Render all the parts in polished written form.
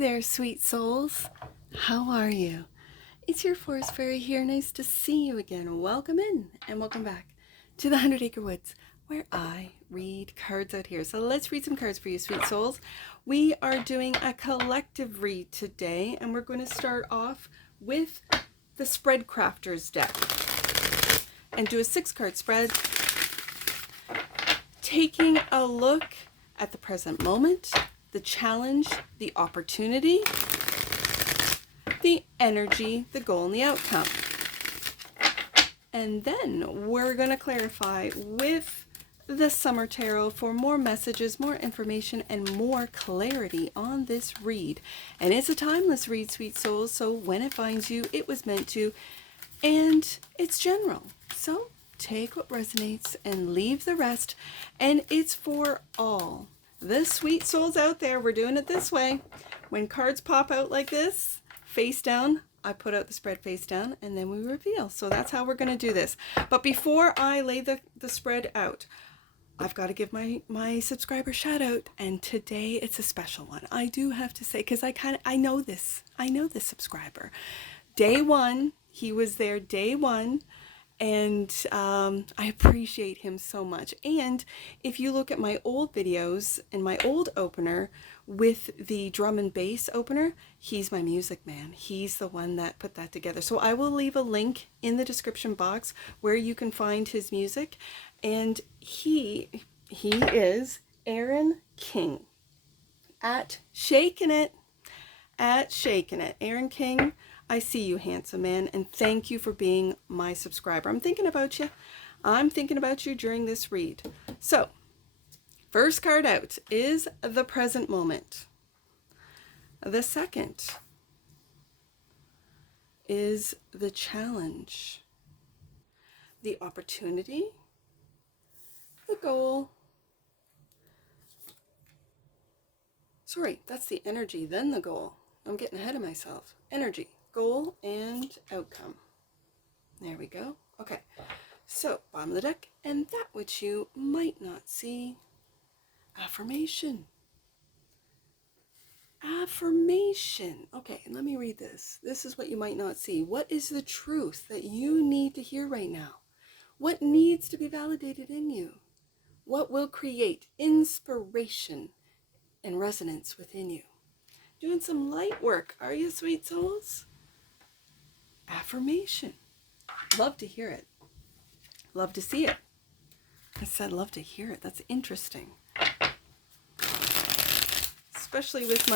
there, sweet souls. How are you? It's your forest fairy here. Nice to see you again. Welcome in and welcome back to the 100 Acre Woods, where I read cards out here. So let's read some cards for you, sweet souls. We are doing a collective read today, and we're going to start off with the Spread Crafters deck and do a 6-card spread, taking a look at the present moment, the challenge, the opportunity, the energy, the goal, and the outcome. And then we're going to clarify with the Summer Tarot for more messages, more information, and more clarity on this read. And it's a timeless read, sweet souls, so when it finds you, it was meant to, and it's general. So take what resonates and leave the rest, and it's for all the sweet souls out there. We're doing it this way. When cards pop out like this, face down, I put out the spread face down, and then we reveal. So that's how we're going to do this. But before I lay the spread out, I've got to give my subscriber shout out, and today it's a special one. I do have to say, because I know this subscriber. Day one, he was there day one, and I appreciate him so much. And if you look at my old videos and my old opener with the drum and bass opener, he's my music man. He's the one that put that together. So I will leave a link in the description box where you can find his music. And he is Aaron King at Shaking It. Aaron King, I see you, handsome man, and thank you for being my subscriber. I'm thinking about you. I'm thinking about you during this read. So, first card out is the present moment. The second is the challenge, the opportunity, the goal. Sorry, that's the energy, then the goal. I'm getting ahead of myself. Energy, goal, and outcome. There we go. Okay, so bottom of the deck, and that which you might not see. Affirmation. Affirmation. Okay, let me read this. This is what you might not see. What is the truth that you need to hear right now? What needs to be validated in you? What will create inspiration and resonance within you? Doing some light work, are you, sweet souls? Affirmation. Love to hear it. Love to see it. I said love to hear it. That's interesting. Especially with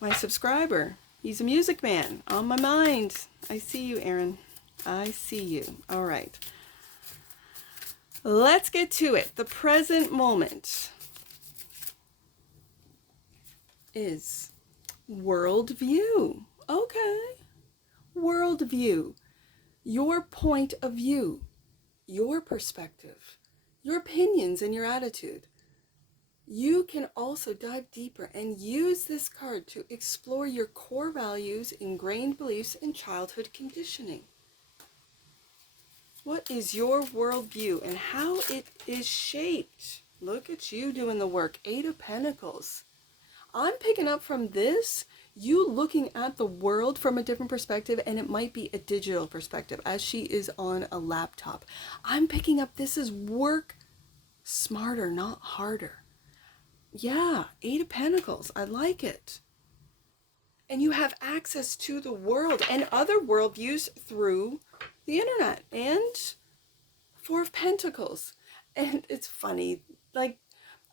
my subscriber. He's a music man. On my mind. I see you, Aaron. I see you. All right. Let's get to it. The present moment is worldview. Okay. Worldview. Your point of view. Your perspective. Your opinions and your attitude. You can also dive deeper and use this card to explore your core values, ingrained beliefs, and childhood conditioning. What is your worldview and how it is shaped? Look at you doing the work. 8 of Pentacles. I'm picking up from this, you looking at the world from a different perspective, and it might be a digital perspective as she is on a laptop. I'm picking up this is work smarter, not harder. Yeah, 8 of Pentacles. I like it. And you have access to the world and other worldviews through the internet. And 4 of Pentacles. And it's funny, like,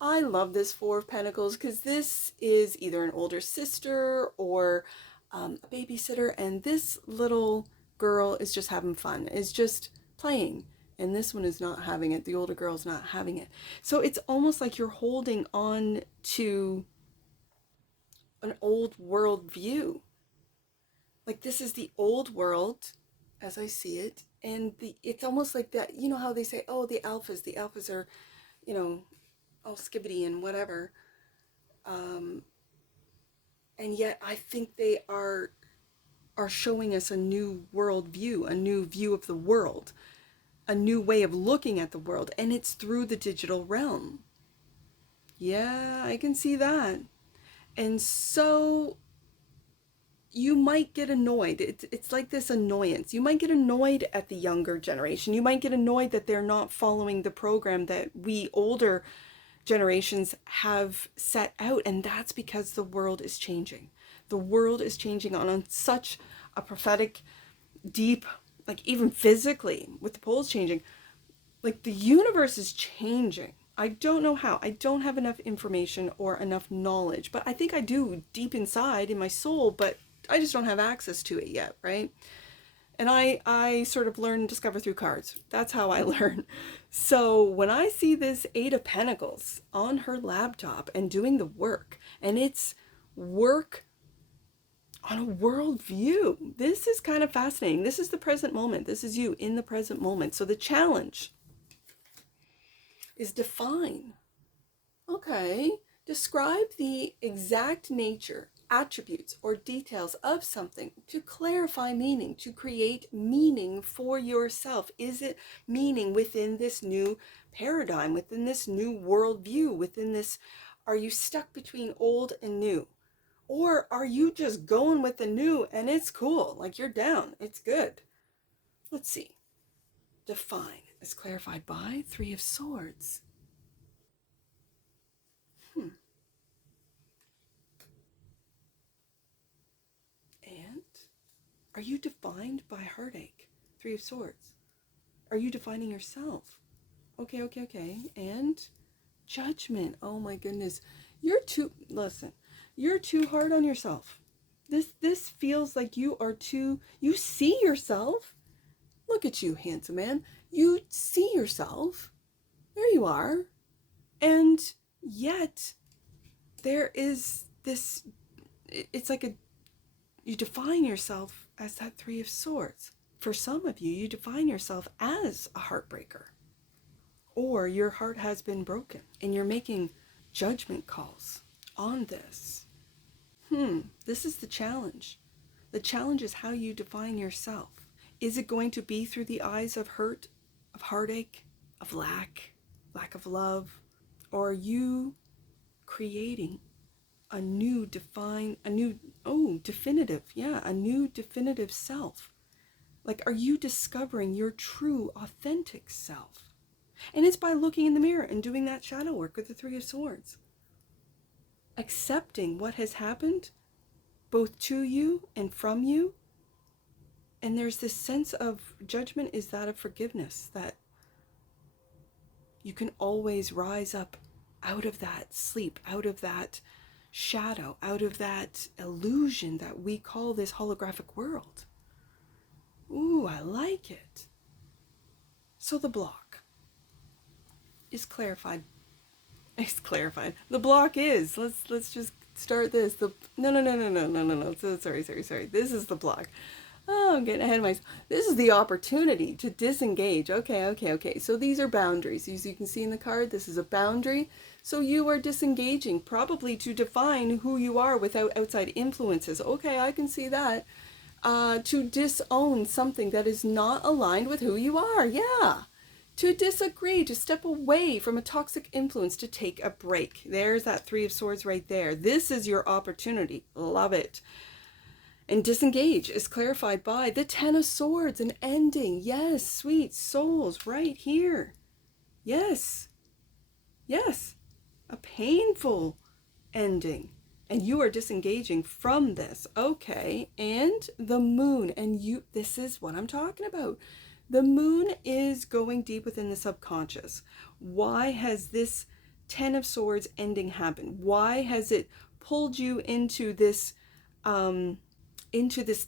I love this 4 of Pentacles because this is either an older sister or a babysitter, and this little girl is just having fun, is just playing, and this one is not having it. The older girl's not having it. So it's almost like you're holding on to an old world view. Like, this is the old world as I see it, and it's almost like that, you know how they say, oh, the alphas are, you know, all skibbity and whatever, and yet I think they are showing us a new world view, a new view of the world, a new way of looking at the world, and it's through the digital realm. Yeah, I can see that. And so you might get annoyed. It's like this annoyance. You might get annoyed at the younger generation. You might get annoyed that they're not following the program that we older generations have set out. And that's because the world is changing. The world is changing on such a prophetic, deep, like even physically with the poles changing, like the universe is changing. I don't know how. I don't have enough information or enough knowledge, but I think I do deep inside in my soul, but I just don't have access to it yet, right? And I sort of learn and discover through cards. That's how I learn. So when I see this Eight of Pentacles on her laptop and doing the work, and it's work on a world view, this is kind of fascinating. This is the present moment. This is you in the present moment. So the challenge is define. Okay, describe the exact nature, attributes, or details of something to clarify meaning, to create meaning for yourself. Is it meaning within this new paradigm, within this new worldview, within this, are you stuck between old and new? Or are you just going with the new and it's cool, like you're down, it's good? Let's see. Define is clarified by Three of Swords. And are you defined by heartache? Three of Swords. Are you defining yourself? Okay. And judgment. Oh my goodness. You're too hard on yourself. This feels like you see yourself. Look at you, handsome man. You see yourself. There you are. And yet there is this, it's like you define yourself as that Three of Swords. For some of you, you define yourself as a heartbreaker. Or your heart has been broken and you're making judgment calls on this. This is the challenge. The challenge is how you define yourself. Is it going to be through the eyes of hurt, of heartache, of lack of love? Or are you creating a new definitive self? Like, are you discovering your true, authentic self? And it's by looking in the mirror and doing that shadow work with the Three of Swords. Accepting what has happened, both to you and from you. And there's this sense of judgment is that of forgiveness, that you can always rise up out of that sleep, out of that shadow, out of that illusion that we call this holographic world. Ooh, I like it. So the block is clarified. It's clarified. The block is, let's just start this. No. Sorry. This is the block. Oh, I'm getting ahead of myself. This is the opportunity to disengage. Okay. So these are boundaries. As you can see in the card, this is a boundary. So you are disengaging, probably to define who you are without outside influences. Okay, I can see that. To disown something that is not aligned with who you are. Yeah. To disagree, to step away from a toxic influence, to take a break. There's that Three of Swords right there. This is your opportunity. Love it. And disengage is clarified by the Ten of Swords, an ending. Yes, sweet souls, right here. Yes. A painful ending. And you are disengaging from this. Okay. And the moon. And this is what I'm talking about. The moon is going deep within the subconscious. Why has this Ten of Swords ending happened? Why has it pulled you into this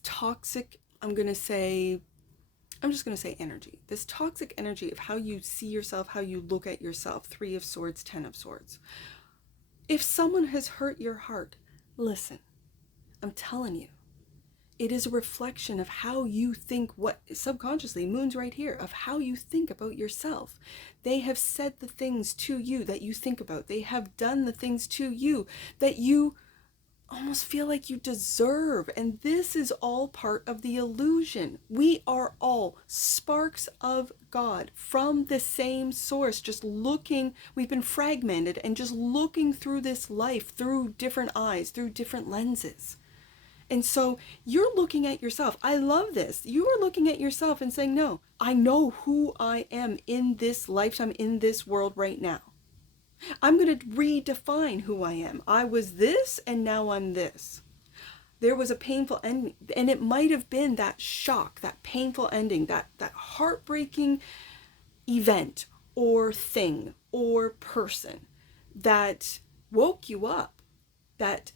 toxic, I'm just going to say energy. This toxic energy of how you see yourself, how you look at yourself. Three of Swords, Ten of Swords. If someone has hurt your heart, listen, I'm telling you, it is a reflection of how you think, what subconsciously, moon's right here, of how you think about yourself. They have said the things to you that you think about. They have done the things to you that you almost feel like you deserve. And this is all part of the illusion. We are all sparks of God from the same source, just looking. We've been fragmented and just looking through this life through different eyes, through different lenses. And so you're looking at yourself. I love this. You are looking at yourself and saying, no, I know who I am in this lifetime, in this world right now. I'm going to redefine who I am. I was this and now I'm this. There was a painful ending, and it might have been that shock, that painful ending, that heartbreaking event or thing or person that woke you up, that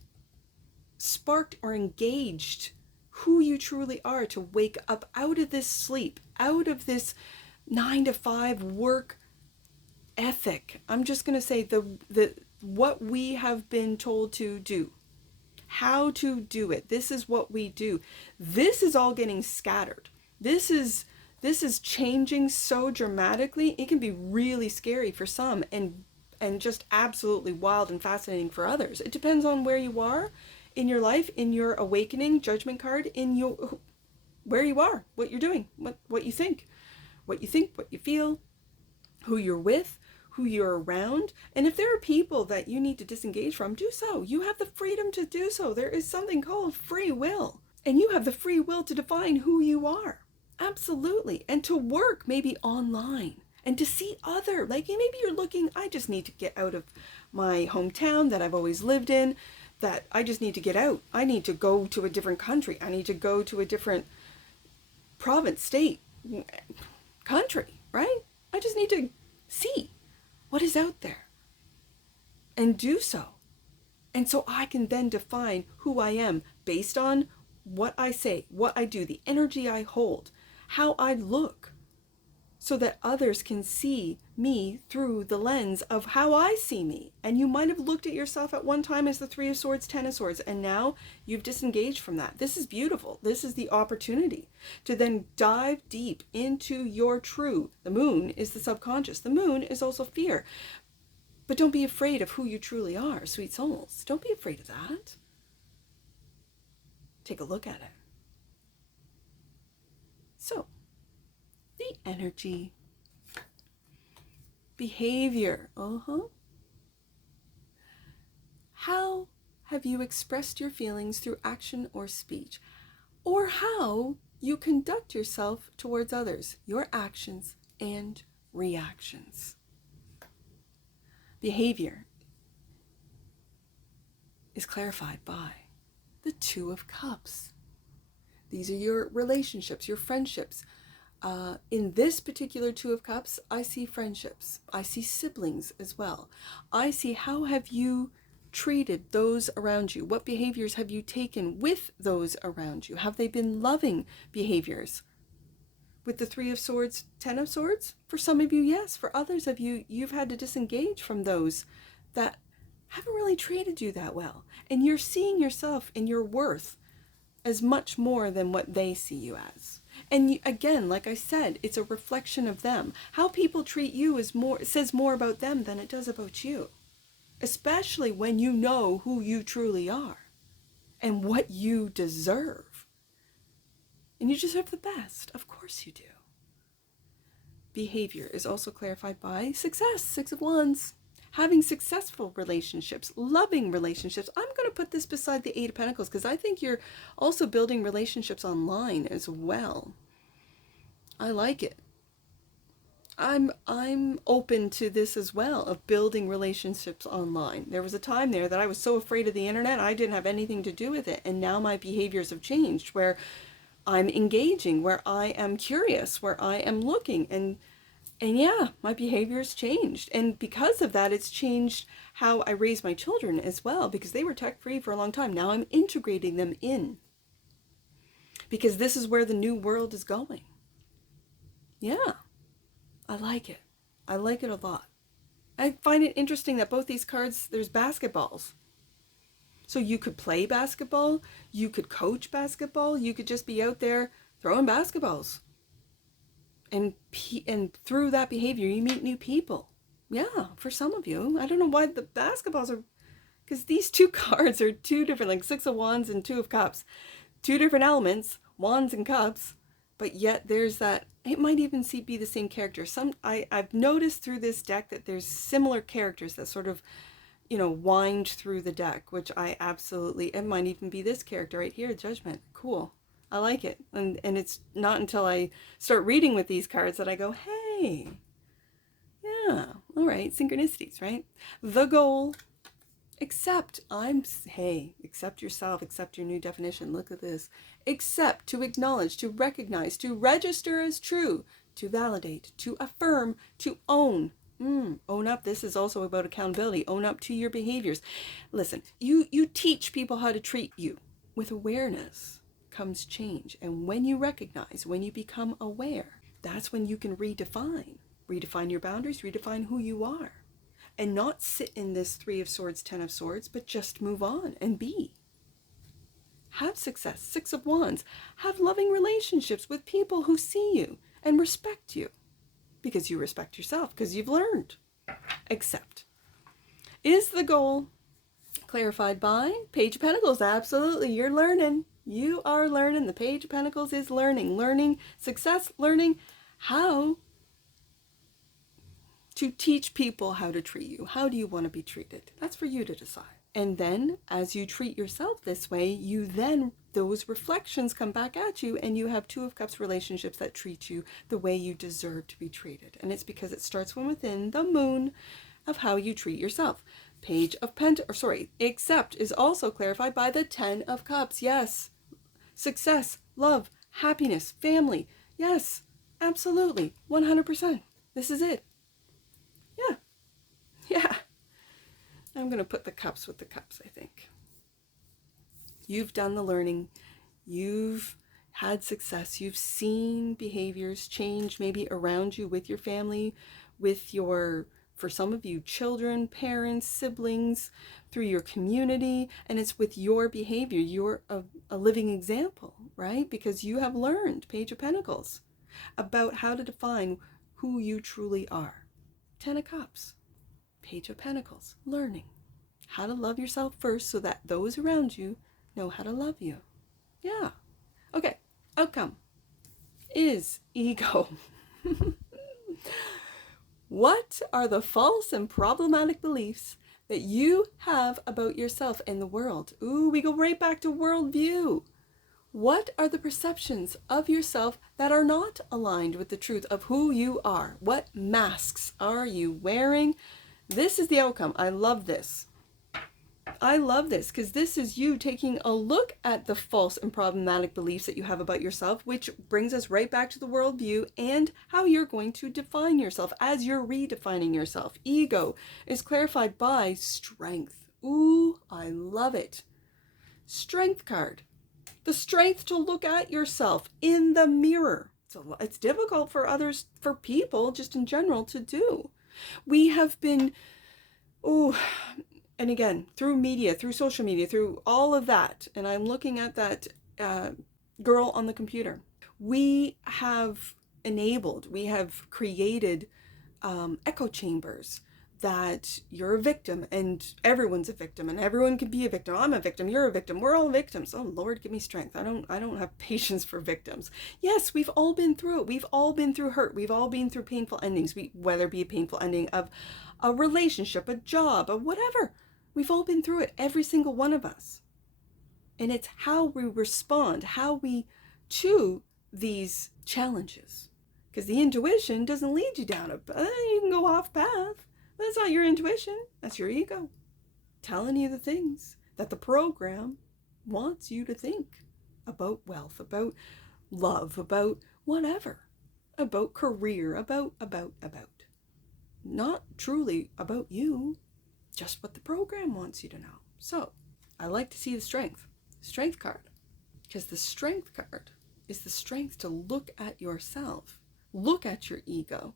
sparked or engaged who you truly are, to wake up out of this sleep, out of this 9 to 5 work ethic. I'm just going to say the what we have been told to do, how to do it. This is what we do. This is all getting scattered. This is changing so dramatically. It can be really scary for some and just absolutely wild and fascinating for others. It depends on where you are in your life, in your awakening judgment card, in your where you are, what you're doing, what you think, what you feel, who you're with, who you're around. And if there are people that you need to disengage from, do so. You have the freedom to do so. There is something called free will, and you have the free will to define who you are. Absolutely. And to work maybe online and to see other, like maybe you're looking, I just need to get out of my hometown that I've always lived in, that I just need to get out. I need to go to a different country. I need to go to a different province, state, country, right? I just need to see what is out there and do so. And so I can then define who I am based on what I say, what I do, the energy I hold, how I look, so that others can see me through the lens of how I see me. And you might have looked at yourself at one time as the 3 of Swords, 10 of Swords, and now you've disengaged from that. This is beautiful. This is the opportunity to then dive deep into your true. The moon is the subconscious. The moon is also fear. But don't be afraid of who you truly are, sweet souls. Don't be afraid of that. Take a look at it. So, the energy, behavior. How have you expressed your feelings through action or speech? Or how you conduct yourself towards others, your actions and reactions. Behavior is clarified by the 2 of Cups. These are your relationships, your friendships. In this particular 2 of Cups, I see friendships. I see siblings as well. I see how have you treated those around you? What behaviors have you taken with those around you? Have they been loving behaviors? With the 3 of Swords, 10 of Swords, for some of you, yes. For others of you, you've had to disengage from those that haven't really treated you that well. And you're seeing yourself and your worth as much more than what they see you as. And again, like I said, it's a reflection of them. How people treat you says more about them than it does about you. Especially when you know who you truly are and what you deserve. And you deserve the best. Of course you do. Behavior is also clarified by success, 6 of Wands. Having successful relationships, loving relationships. I'm going to put this beside the 8 of Pentacles because I think you're also building relationships online as well. I like it. I'm open to this as well, of building relationships online. There was a time there that I was so afraid of the internet, I didn't have anything to do with it. And now my behaviors have changed, where I'm engaging, where I am curious, where I am looking, and yeah, my behavior's changed. And because of that, it's changed how I raise my children as well, because they were tech-free for a long time. Now I'm integrating them in, because this is where the new world is going. Yeah, I like it. I like it a lot. I find it interesting that both these cards, there's basketballs. So you could play basketball, you could coach basketball, you could just be out there throwing basketballs. And through that behavior, you meet new people. Yeah, for some of you. I don't know why the basketballs are Because these two cards are two different, like Six of Wands and Two of Cups. Two different elements, wands and cups, but yet there's that, it might even be the same character. I've noticed through this deck that there's similar characters that sort of, wind through the deck, which I absolutely, it might even be this character right here, Judgment. Cool. I like it. And it's not until I start reading with these cards that I go, hey, yeah, all right, synchronicities, right? The goal. Accept yourself, accept your new definition. Look at this. Accept, to acknowledge, to recognize, to register as true, to validate, to affirm, to own. Own up. This is also about accountability. Own up to your behaviors. Listen, you teach people how to treat you. With awareness comes change. And when you recognize, when you become aware, that's when you can redefine. Redefine your boundaries, redefine who you are. And not sit in this Three of Swords, Ten of Swords, but just move on and be. Have success, Six of Wands. Have loving relationships with people who see you and respect you. Because you respect yourself, because you've learned. Accept. Is the goal clarified by Page of Pentacles? Absolutely, you're learning. You are learning. The Page of Pentacles is learning. Learning success, learning how to teach people how to treat you. How do you want to be treated? That's for you to decide. And then as you treat yourself this way, those reflections come back at you, and you have Two of Cups relationships that treat you the way you deserve to be treated. And it's because it starts from within, the moon, of how you treat yourself. Accept is also clarified by the Ten of Cups. Yes. Success, love, happiness, family. Yes, absolutely. 100%. This is it. Yeah. I'm going to put the cups with the cups, I think. You've done the learning. You've had success. You've seen behaviors change maybe around you, with your family, for some of you, children, parents, siblings, through your community. And it's with your behavior. You're a living example, right? Because you have learned, Page of Pentacles, about how to define who you truly are. Ten of Cups. Page of Pentacles, learning how to love yourself first so that those around you know how to love you. Yeah. Okay. Outcome is ego. What are the false and problematic beliefs that you have about yourself and the world? Ooh, we go right back to worldview. What are the perceptions of yourself that are not aligned with the truth of who you are? What masks are you wearing? This is the outcome. I love this. I love this because this is you taking a look at the false and problematic beliefs that you have about yourself, which brings us right back to the worldview and how you're going to define yourself as you're redefining yourself. Ego is clarified by strength. Ooh, I love it. Strength card. The strength to look at yourself in the mirror. It's difficult for others, for people just in general, to do. We have been, and again, through media, through social media, through all of that, and I'm looking at that girl on the computer. We have created echo chambers that you're a victim and everyone's a victim and everyone can be a victim. I'm a victim, you're a victim, we're all victims. Oh Lord, give me strength. I don't have patience for victims. Yes, we've all been through it. We've all been through hurt. We've all been through painful endings, whether it be a painful ending of a relationship, a job, or whatever. We've all been through it, every single one of us. And it's how we respond, to these challenges. Because the intuition doesn't lead you down you can go off path. That's not your intuition. That's your ego telling you the things that the program wants you to think about wealth, about love, about whatever, about career, about. Not truly about you, just what the program wants you to know. So I like to see the strength card, because the strength card is the strength to look at yourself, look at your ego,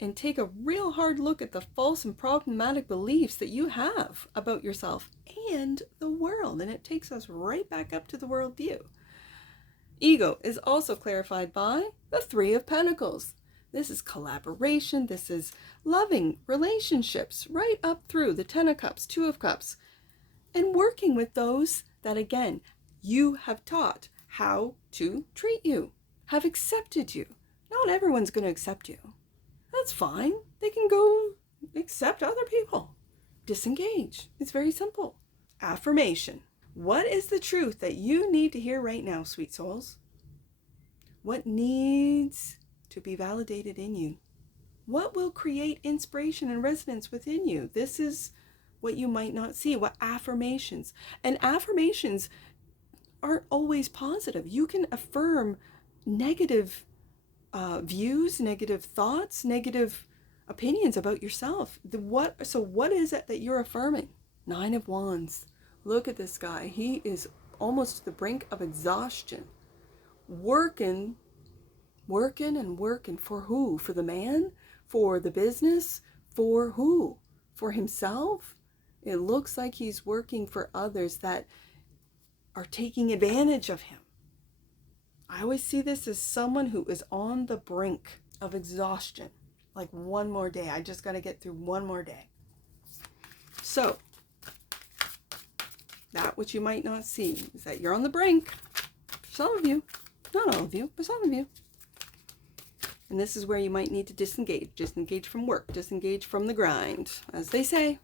and take a real hard look at the false and problematic beliefs that you have about yourself and the world. And it takes us right back up to the worldview. Ego is also clarified by the Three of Pentacles. This is collaboration. This is loving relationships, right up through the Ten of Cups, Two of Cups. and working with those that, again, you have taught how to treat you, have accepted you. Not everyone's going to accept you. That's fine. They can go accept other people. Disengage. It's very simple. Affirmation. What is the truth that you need to hear right now, sweet souls? What needs to be validated in you? What will create inspiration and resonance within you? This is what you might not see. What affirmations? And affirmations aren't always positive. You can affirm negative views, negative thoughts, negative opinions about yourself. So what is it that you're affirming? 9 of Wands. Look at this guy. He is almost to the brink of exhaustion. Working and working. For who? For the man? For the business? For who? For himself? It looks like he's working for others that are taking advantage of him. I always see this as someone who is on the brink of exhaustion. Like, one more day. I just got to get through one more day. So, that which you might not see is that you're on the brink. Some of you. Not all of you, but some of you. And this is where you might need to disengage. Disengage from work. Disengage from the grind, as they say.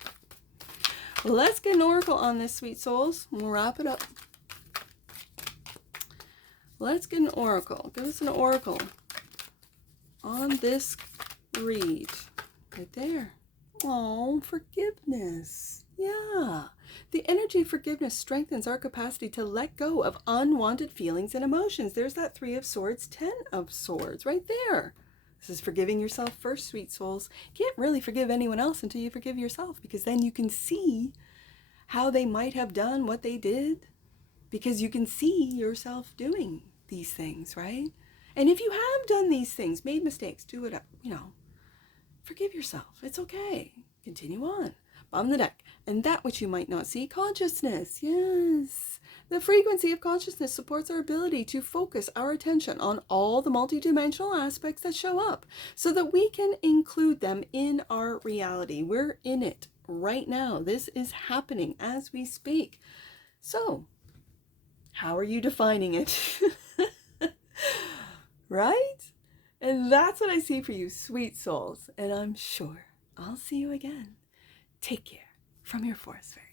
Let's get an oracle on this, sweet souls. We'll wrap it up. Let's get an oracle. Give us an oracle on this read. Right there. Oh, forgiveness. Yeah. The energy of forgiveness strengthens our capacity to let go of unwanted feelings and emotions. There's that 3 of Swords, 10 of Swords right there. This is forgiving yourself first, sweet souls. You can't really forgive anyone else until you forgive yourself, because then you can see how they might have done what they did, because you can see yourself doing these things, right? And if you have done these things, made mistakes, do it, forgive yourself. It's okay. Continue on. Bottom of the deck. And that which you might not see, consciousness. Yes. The frequency of consciousness supports our ability to focus our attention on all the multidimensional aspects that show up so that we can include them in our reality. We're in it right now. This is happening as we speak. So, how are you defining it? Right? And that's what I see for you, sweet souls. And I'm sure I'll see you again. Take care from your forest fairy.